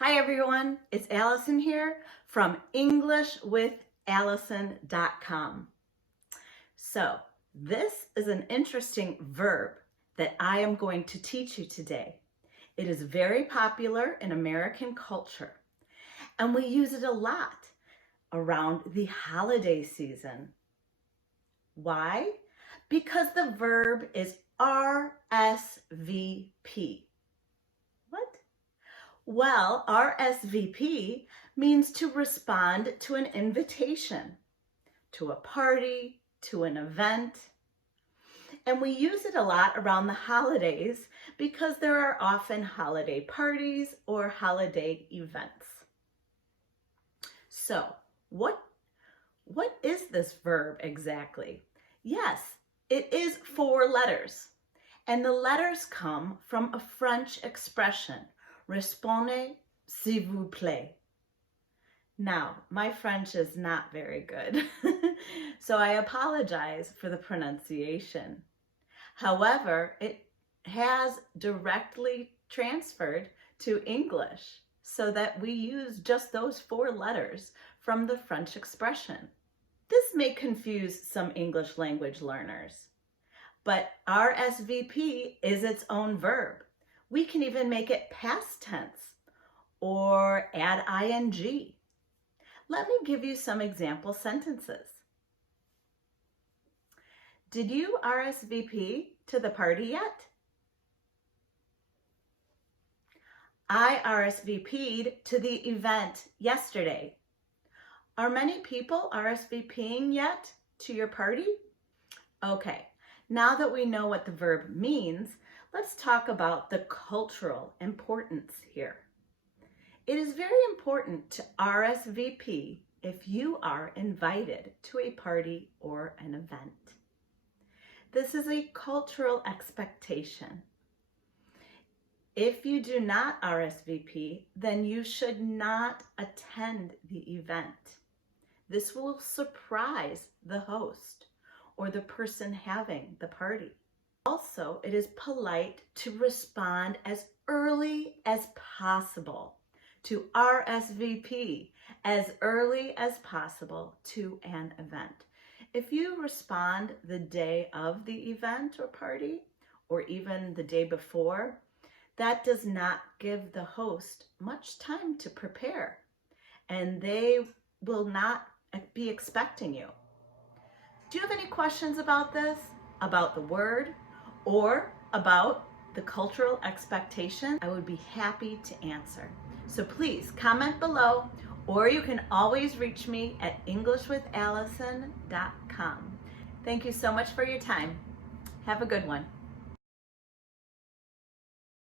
Hi everyone, it's Allison here from EnglishWithAllison.com. So this is an interesting verb that I am going to teach you today. It is very popular in American culture and we use it a lot around the holiday season. Why? Because the verb is RSVP. What? Well, RSVP means to respond to an invitation, to a party, to an event. And we use it a lot around the holidays because there are often holiday parties or holiday events. So, what is this verb exactly? Yes, it is 4 letters. And the letters come from a French expression, Répondez s'il vous plaît. Now, my French is not very good, so I apologize for the pronunciation. However, it has directly transferred to English so that we use just those 4 letters from the French expression. This may confuse some English language learners, but RSVP is its own verb. We can even make it past tense or add ing. Let me give you some example sentences. Did you RSVP to the party yet? I RSVP'd to the event yesterday. Are many people RSVPing yet to your party? Okay, now that we know what the verb means, let's talk about the cultural importance here. It is very important to RSVP if you are invited to a party or an event. This is a cultural expectation. If you do not RSVP, then you should not attend the event. This will surprise the host or the person having the party. Also, it is polite to respond as early as possible, to RSVP as early as possible to an event. If you respond the day of the event or party, or even the day before, that does not give the host much time to prepare, and they will not be expecting you. Do you have any questions about this, about the word, or about the cultural expectation? I would be happy to answer. So please comment below, or you can always reach me at EnglishWithAllison.com. Thank you so much for your time. Have a good one.